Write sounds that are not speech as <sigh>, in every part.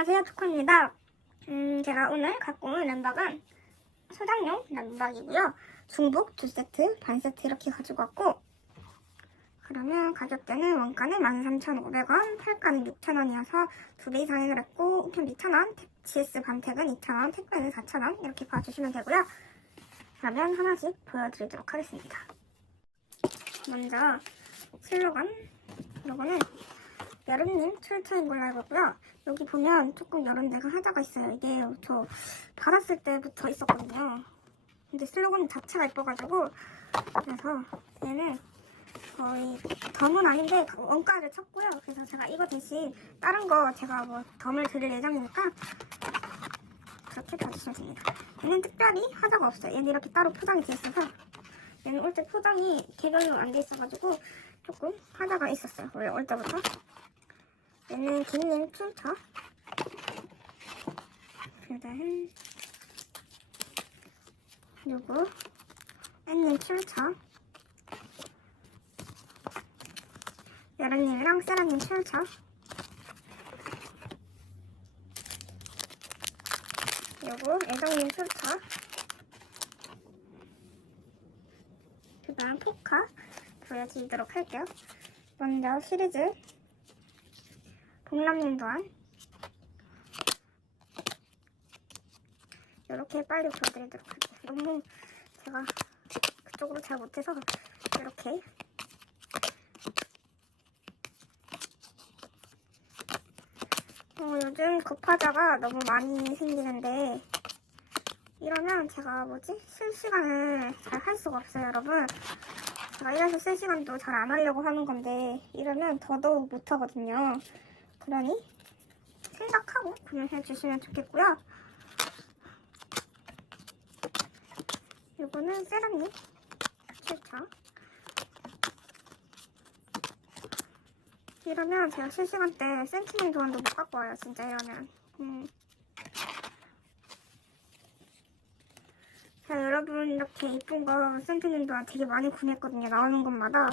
안녕하세요, 토코입니다. 음, 제가 오늘 갖고 온 램박은 소장용 램박이고요. 중복 두 세트, 반 세트 이렇게 가지고 왔고 그러면 가격대는 원가는 13,500원, 팔가는 6,000원이어서 두 배 이상 해결했고 우편 2,000원, GS 반택은 2,000원, 택배는 4,000원 이렇게 봐주시면 되고요. 그러면 하나씩 보여드리도록 하겠습니다. 먼저 슬로건 이거는 여름님 출처인 걸로 알고 있고요. 여기 보면 조금 여름 데가 하자가 있어요. 이게 저 받았을 때부터 있었거든요. 근데 슬로건 자체가 예뻐가지고 그래서 얘는 거의 덤은 아닌데 원가를 쳤고요. 그래서 제가 이거 대신 다른 거 제가 뭐 덤을 드릴 예정이니까 그렇게 봐주시면 됩니다. 얘는 특별히 하자가 없어요. 얘는 이렇게 따로 포장이 돼 있어서 얘는 올 때 포장이 개별로 안 돼 있어가지고 조금 하자가 있었어요. 원래 올 때부터. 얘는 김님 출처. 그다음 요거 앤님 출처. 여름님이랑 세라님 출처. 요거 애정님 출처. 그 다음 포카 보여드리도록 할게요. 먼저 시리즈 또한? 이렇게 빨리 보여드리도록 할게요. 너무 제가 그쪽으로 잘 못해서 이렇게. 어, 요즘 급하자가 너무 많이 생기는데 이러면 제가 뭐지? 실시간을 잘 할 수가 없어요 여러분. 제가 이래서 실시간도 잘 안 하려고 하는 건데 이러면 더더욱 못하거든요 그러니 생각하고 구매해 주시면 좋겠고요. 요거는 세라님 실차 이러면 제가 실시간 때 센티మెం 교환도 못 갖고 와요 진짜 이러면. 음. 자 여러분 이렇게 이쁜 거 센티멘도 되게 많이 구매했거든요 나오는 곳마다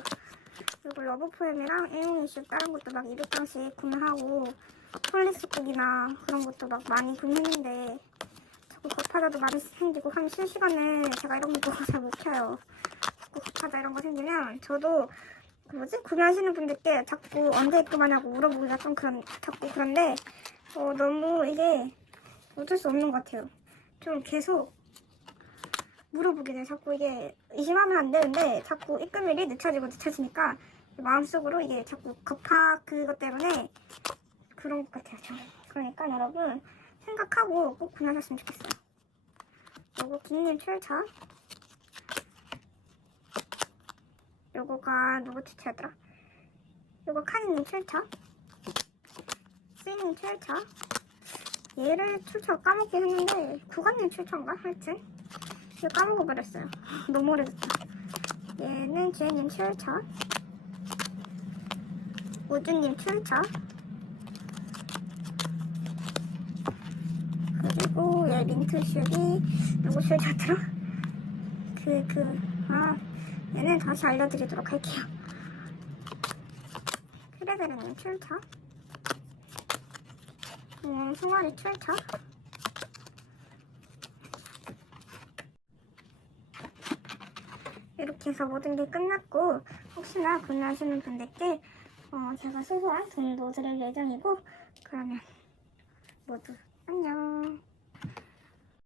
그리고 러브포엠이랑 애용이슈 다른 것도 막 200장씩 구매하고 폴리스국이나 그런 것도 막 많이 구매했는데 자꾸 급하자도 많이 생기고 하면 실시간에 제가 이런 거 <laughs> 잘 못 켜요. 자꾸 급하자 이런 거 생기면 저도 그 뭐지? 구매하시는 분들께 자꾸 언제 입금하냐고 물어보기가 좀 그런 자꾸 그런데 어, 너무 이게 어쩔 수 없는 것 같아요. 좀 계속 물어보게 돼. 자꾸 이게 의심하면 안 되는데 자꾸 입금일이 늦춰지고 늦춰지니까 마음속으로 이게 자꾸 급하 그것 때문에 그런 것 같아요. 저. 그러니까 여러분 생각하고 꼭 구매하셨으면 좋겠어요. 요거 김님 출처. 요거가 누구 출처였더라? 요거 카니님 출처. 스님 출처. 얘를 출처 까먹긴 했는데 구간님 출처인가? 하여튼 이거 까먹어버렸어요. 너무 오래됐다. 얘는 주연님 출처. 우주님 출처. 그리고 얘 민트슈이 누구 출처더라? 그, 그, 아, 얘는 다시 알려드리도록 할게요. 크레베르님 출처. 음, 승환이 출처. 이렇게 해서 모든 게 끝났고 혹시나 구매하시는 분들께 어, 제가 소소한 돈도 드릴 예정이고 그러면 모두 안녕